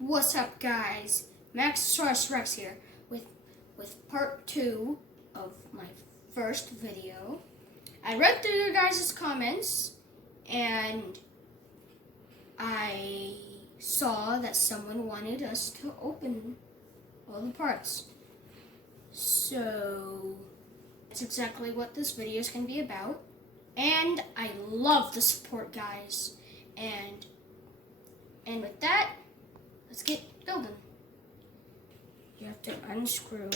What's up, guys? Maxosaurus-rex here with part 2 of my first video. I read through your guys' comments and I saw that someone wanted us to open all the parts. So that's exactly what this video is going to be about. And I love the support, guys. And with that, let's get building. You have to unscrew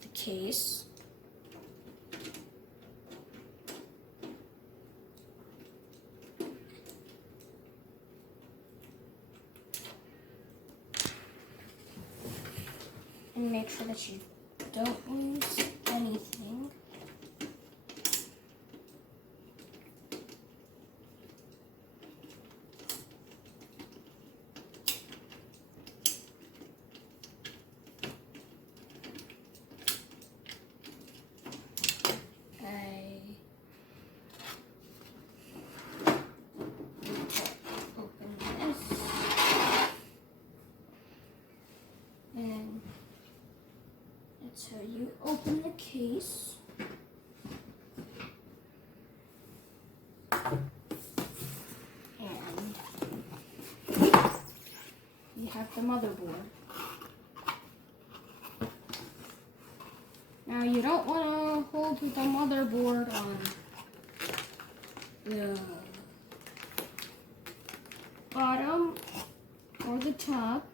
the case. And make sure that you don't lose anything. So you open the case. And you have the motherboard. Now you don't want to hold the motherboard on the bottom or the top.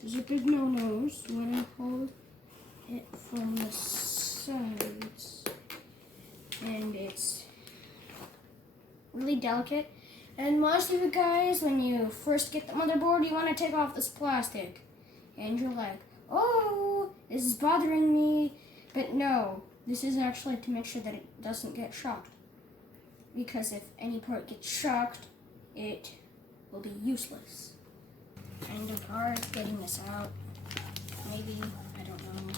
These are big no-nos. You want to hold it from the sides. And it's really delicate. And most of you guys, when you first get the motherboard, you want to take off this plastic. And you're like, oh, this is bothering me. But no, this is actually to make sure that it doesn't get shocked. Because if any part gets shocked, it will be useless. Kind of hard getting this out. Maybe, I don't know.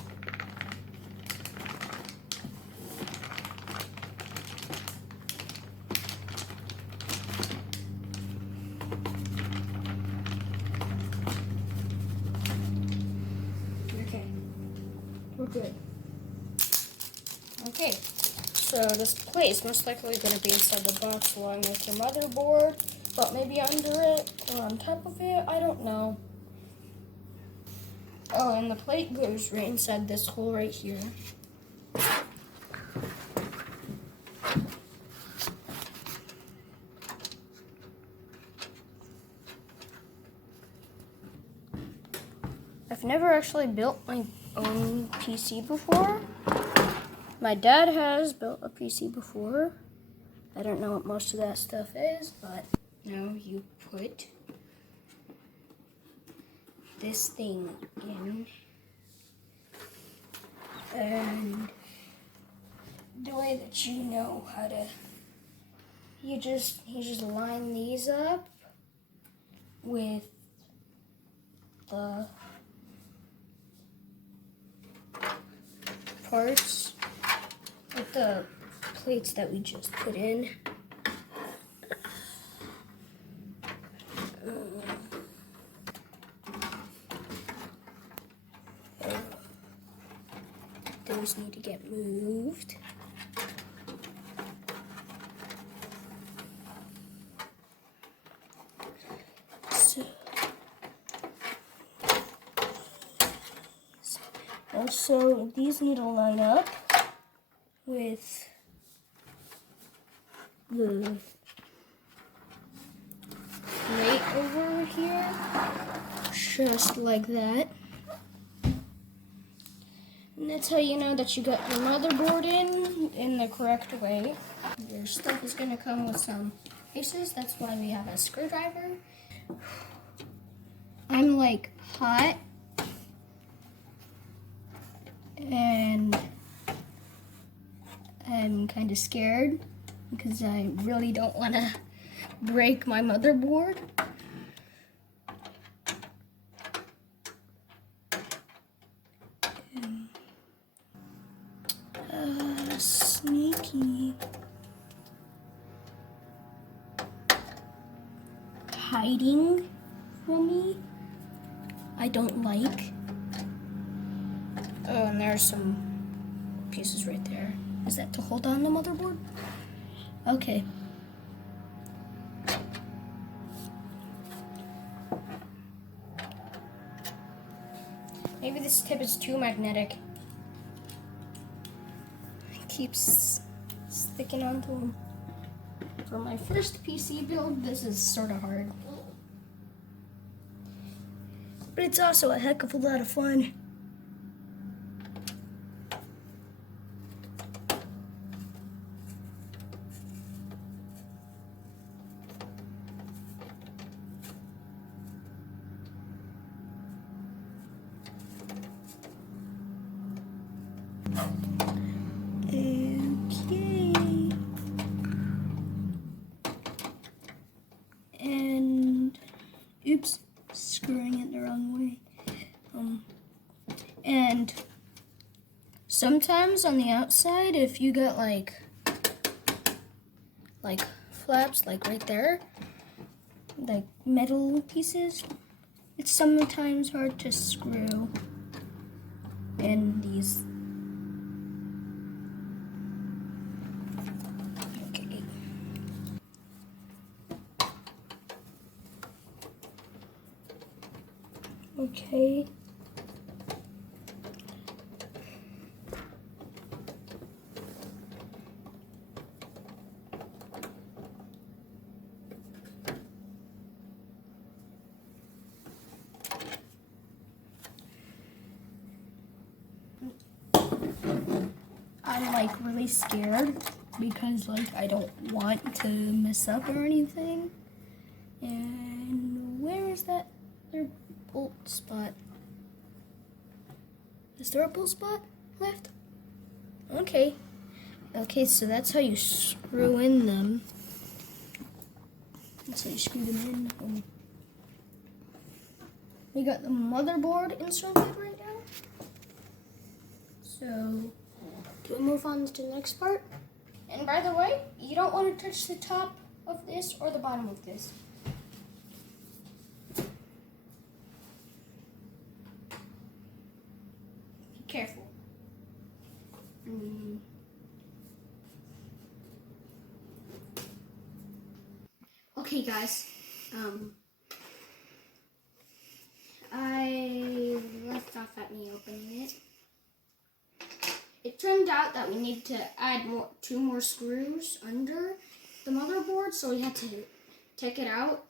Okay, we're good. Okay, so this plate is most likely going to be inside the box along with your motherboard. But maybe under it or on top of it, I don't know. Oh, and the plate goes right inside this hole right here. I've never actually built my own PC before. My dad has built a PC before. I don't know what most of that stuff is, but now you put this thing in, and the way that you know how to, you just line these up with the parts, with the plates that we just put in. Those need to get moved. Also, these need to line up with the plate over here, just like that. And that's how you know that you got your motherboard in the correct way. Your stuff is going to come with some pieces. That's why we have a screwdriver. I'm like hot. And I'm kind of scared because I really don't want to break my motherboard. Sneaky. hiding from me. I don't like. Oh, and there's some pieces right there. Is that to hold on the motherboard? Okay. Maybe this tip is too magnetic. It keeps sticking onto them. For my first PC build, this is sort of hard. But it's also a heck of a lot of fun. Okay. And oops, screwing it the wrong way. And sometimes on the outside, if you got like flaps like right there, like metal pieces, it's sometimes hard to screw in these. Okay. Okay. I'm like really scared because like I don't want to mess up or anything. And where is that other bolt spot? Is there a bolt spot left? Okay. Okay, so that's how you screw in them. That's how you screw them in. We got the motherboard inserted right now. So, do we move on to the next part? And by the way, you don't want to touch the top of this or the bottom of this. Be careful. Okay, guys. I left off at me opening it. It turned out that we need to add two more screws under the motherboard, so we had to take it out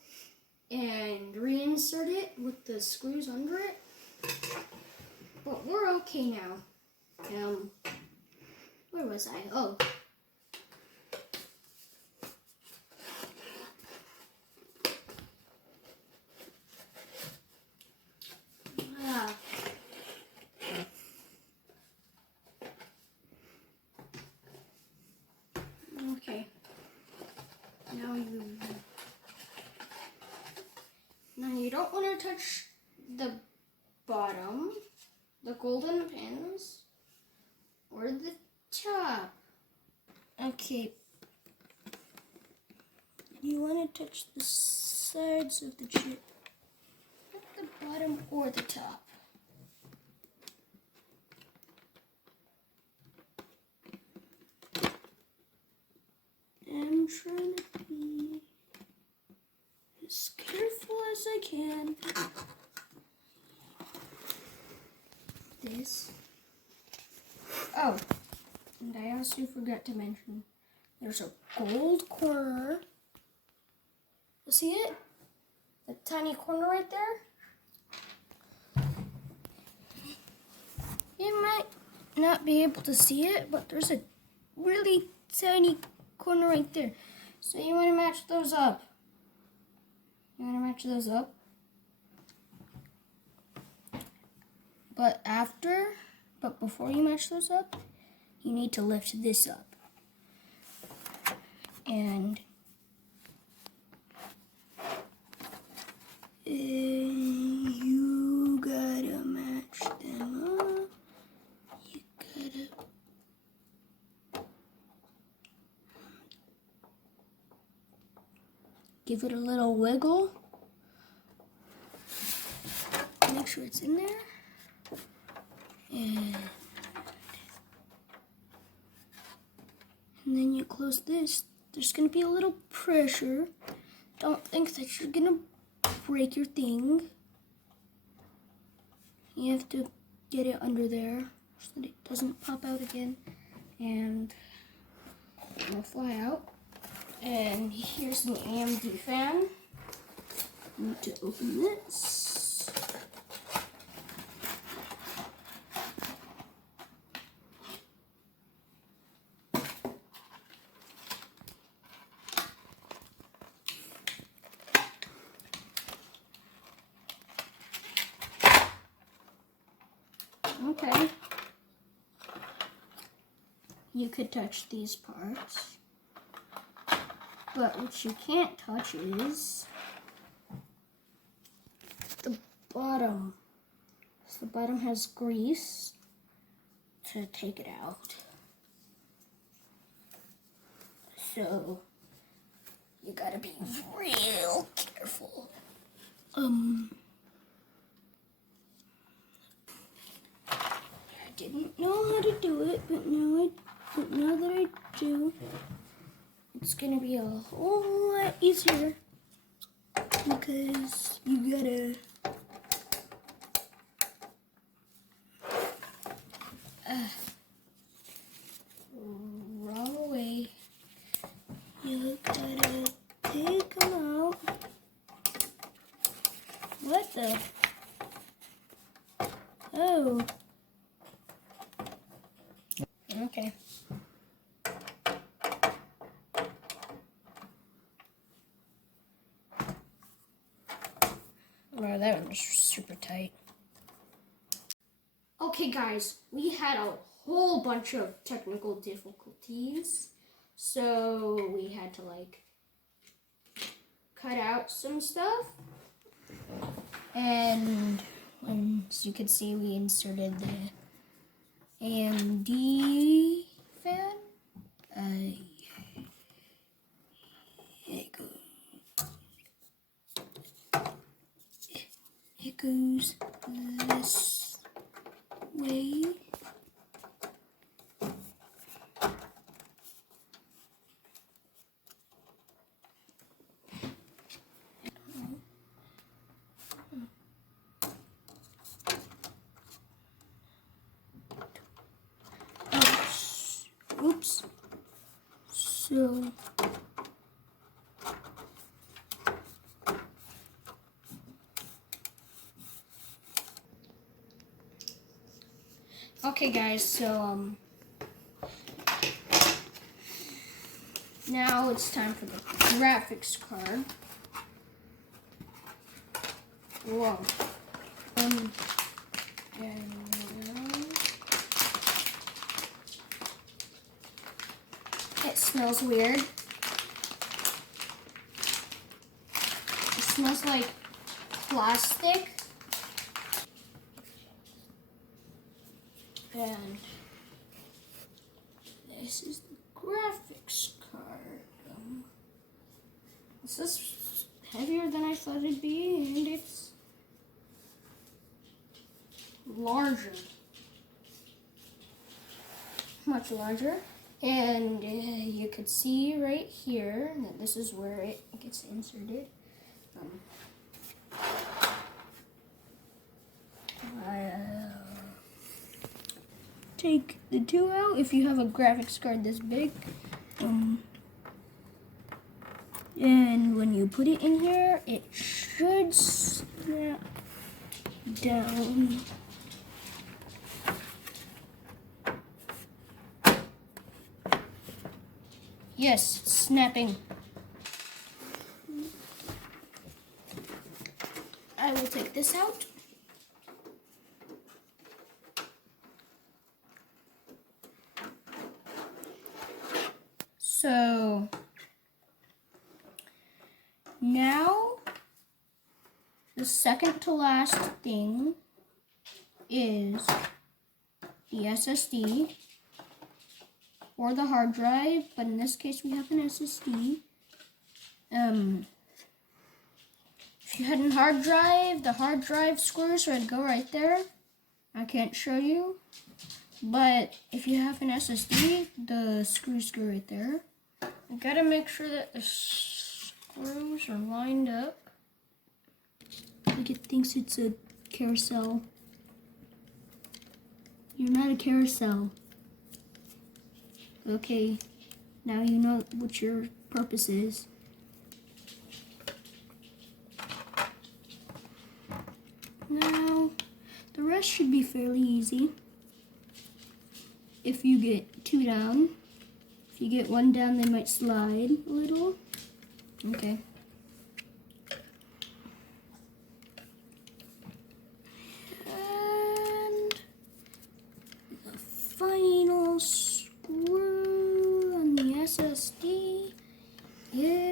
and reinsert it with the screws under it. But we're okay now. Where was I? Oh. Okay. Now you don't want to touch the bottom, the golden pins, or the top. Okay. You want to touch the sides of the chip, not the bottom or the top. I'm trying to be as careful as I can. This. Oh, and I also forgot to mention, there's a gold corner. You see it? The tiny corner right there? You might not be able to see it, but there's a really tiny corner right there. So you want to match those up. But before you match those up, you need to lift this up. And you gotta match them up. You gotta give it a little wiggle. sure it's in there. And then you close this. There's gonna be a little pressure. Don't think that you're gonna break your thing. You have to get it under there so that it doesn't pop out again. And it'll fly out. And here's the AMD fan. I need to open this. Okay. You could touch these parts. But what you can't touch is the bottom. So the bottom has grease to take it out. So you gotta be real careful. I didn't know how to do it, but now that I do, it's gonna be a whole lot easier because you gotta wrong way. You gotta take them out. What the? Oh. Okay. Wow, that one was super tight. Okay guys, we had a whole bunch of technical difficulties. So we had to like cut out some stuff. And as you can see, we inserted the AMD fan. It goes this way. Oops. So okay guys, so now it's time for the graphics card. Whoa. And it smells weird. It smells like plastic. And this is the graphics card. This is heavier than I thought it'd be, and it's larger. Much larger. And you could see right here that this is where it gets inserted. Take the two out if you have a graphics card this big. And when you put it in here, it should snap down. Yes, it's snapping. I will take this out. So now the second to last thing is the SSD or the hard drive, but in this case we have an SSD. If you had a hard drive, the hard drive screws would go right there. I can't show you. But if you have an SSD, the screws go right there. You gotta make sure that the screws are lined up. Like it thinks it's a carousel. You're not a carousel. Okay, now you know what your purpose is. Now, the rest should be fairly easy. If you get 2 down. If you get 1 down, they might slide a little. Okay. And the final screw on the SSD is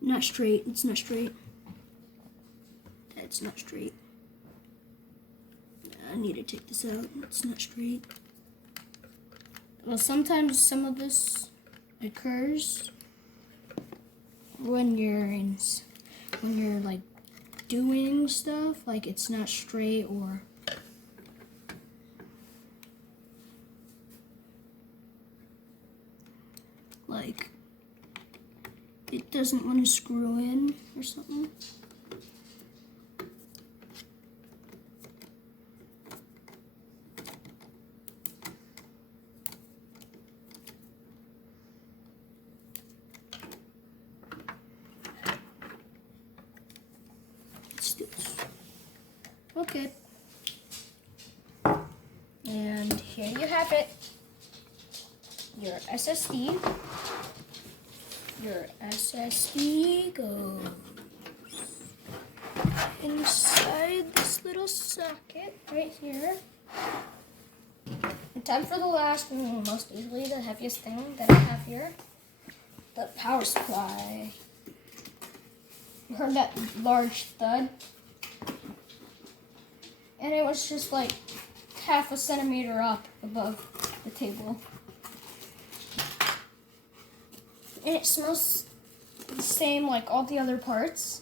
not straight. It's not straight. It's not straight. I need to take this out. It's not straight. Well, sometimes some of this occurs when you're like doing stuff, like it's not straight or like it doesn't want to screw in or something. Okay. And here you have it. Your SSD. Your SSD goes inside this little socket right here. And time for the last and most easily the heaviest thing that I have here. The power supply. You heard that large thud? And it was just like half a centimeter up above the table. And it smells the same like all the other parts.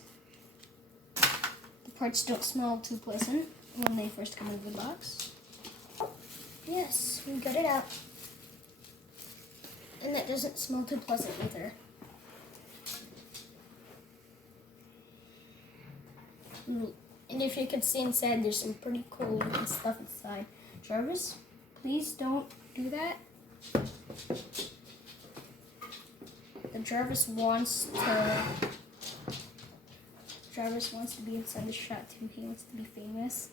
The parts don't smell too pleasant when they first come out of the box. Yes, we got it out. And that doesn't smell too pleasant either. And if you could see inside, there's some pretty cool looking stuff inside. Jarvis, please don't do that. The Jarvis wants to be inside the shot too. He wants to be famous.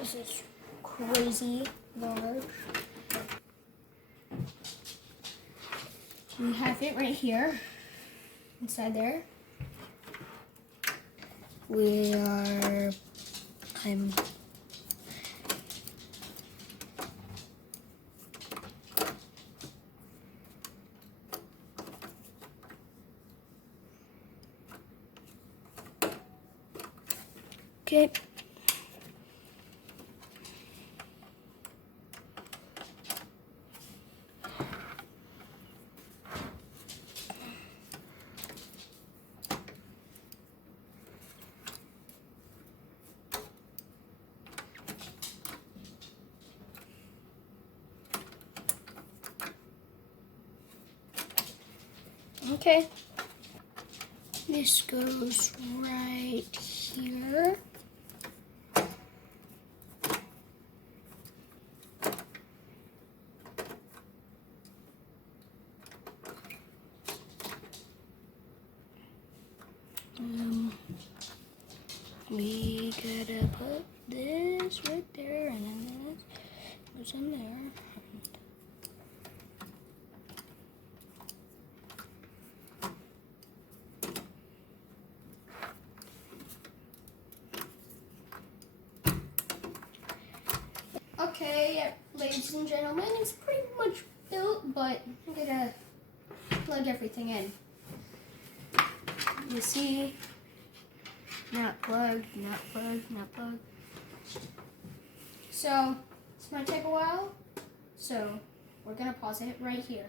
This is crazy large. We have it right here. Inside there. Okay. Okay, this goes right here. We gotta put this right there, and then this goes in there. Okay, ladies and gentlemen, it's pretty much built, but I'm gonna plug everything in. You see, not plugged, not plugged, not plugged. So this might take a while. So we're gonna pause it right here.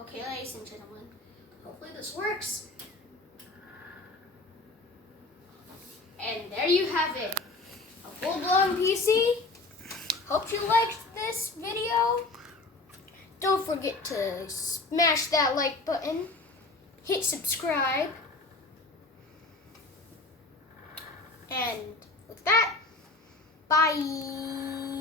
Okay, ladies and gentlemen, hopefully this works. And there you have it, a full-blown PC. Hope you liked this video. Don't forget to smash that like button, hit subscribe, and with that, bye.